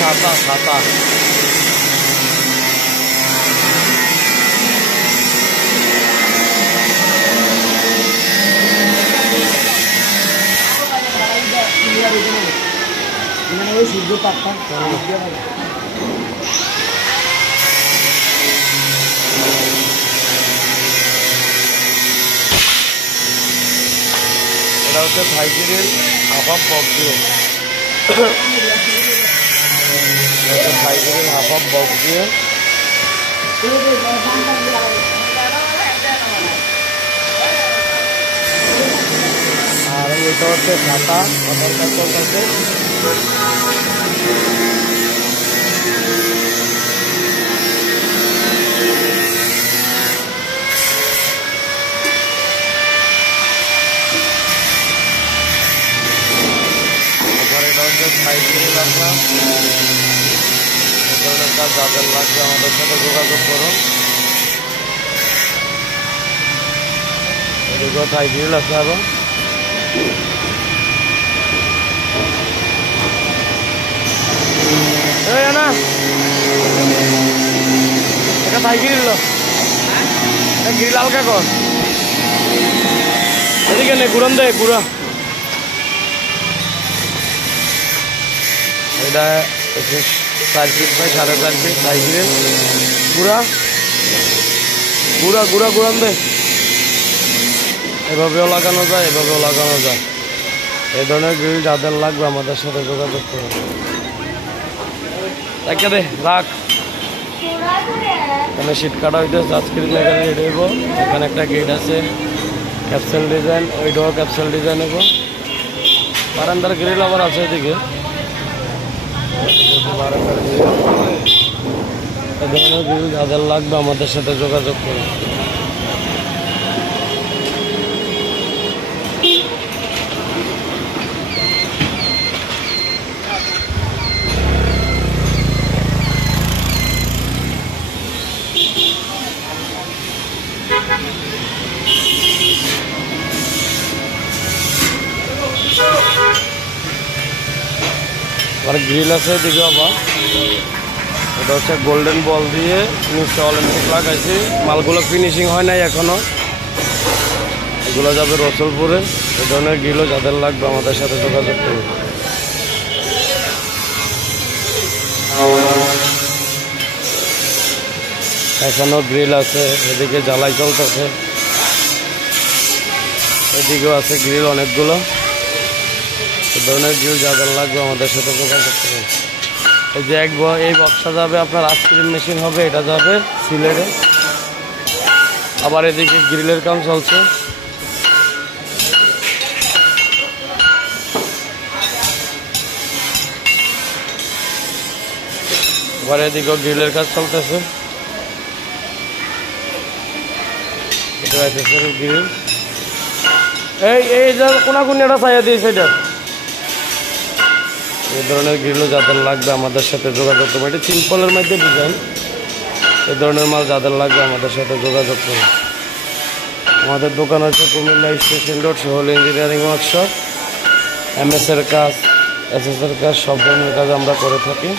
ছাতা ছাতা সূর্য তাপটা এটা হচ্ছে সাইকেলের হাফ বক্স দিয়ে সাইকেলের হাফ বক্স দিয়ে আর এটা হচ্ছে ছাতা ছাতার কাজ চলতেছে সাইকেল রাখা এ ধরনের কাজ যাদের লাগবে আমাদের সাথে যোগাযোগ করুন। এদিকেও সাইকেল আছে আরো না এটা সাইকেল গ্রিল হালকা কর এদিকে নে ঘুরান দে ঘুরা এটা 4 ফিট বাই 4.5 ফিট সাইকেল ঘুরা ঘুরা ঘুরা ঘুরান দে এভাবেও লাগানো যায় এভাবেও লাগানো যায়। এই ধরনের গ্রিল যাদের লাগবে আমাদের সাথে যোগাযোগ করুন। দেখা দে রাখ এখানে শীট কাটা হইতেছে আজকের এখানে রেডি হইব। এখানে একটা গেট আছে ক্যাপসুল ডিজাইন ওইটাও ক্যাপসুল ডিজাইন হইব। বারান্দার গ্রিল আবার আছে এদিকে বারান্দার গ্রিল। এই ধরনের গ্রিল যাদের লাগবে আমাদের সাথে যোগাযোগ করুন। আর গ্রিল আছে এদিকে আবার এটা হচ্ছে গোল্ডেন বল দিয়ে নিচে অলিম্পিক লাগাইছি। মালগুলো ফিনিশিং হয় নাই এখনো, এগুলো যাবে রসুলপুরে। এই ধরনের গ্রিলও যাদের লাগবে আমাদের সাথে যোগাযোগ করুন। এখনো গ্রিল আছে এদিকে জ্বালাই চলতেছে, এদিকেও আছে গ্রিল অনেকগুলো। এই ধরনের গ্রিল যাদের লাগবে আমাদের সাথে যোগাযোগ করুন। এই যে এই বক্সটা যাবে আপনার আইসক্রিম মেশিন হবে, এটা যাবে সিলেটে। আবার এদিকে গ্রিলের কাম চলছে। আবার এদিকেও গ্রিলের কাজ চলতেছে। এটা গ্রিল এই যে কোনাকুনি এটা ছাইয়া দিয়েছে এটা। এই ধরনের গ্রিলও যাদের লাগবে আমাদের সাথে যোগাযোগ করবে। এটা সিম্পলের মধ্যে ডিজাইন। এই ধরনের মাল যাদের লাগবে আমাদের সাথে যোগাযোগ করবে। আমাদের দোকান হচ্ছে Comilla station road Sohel engineering workshop. MS এর কাজ, SS এর কাজ, সব ধরনের কাজ আমরা করে থাকি।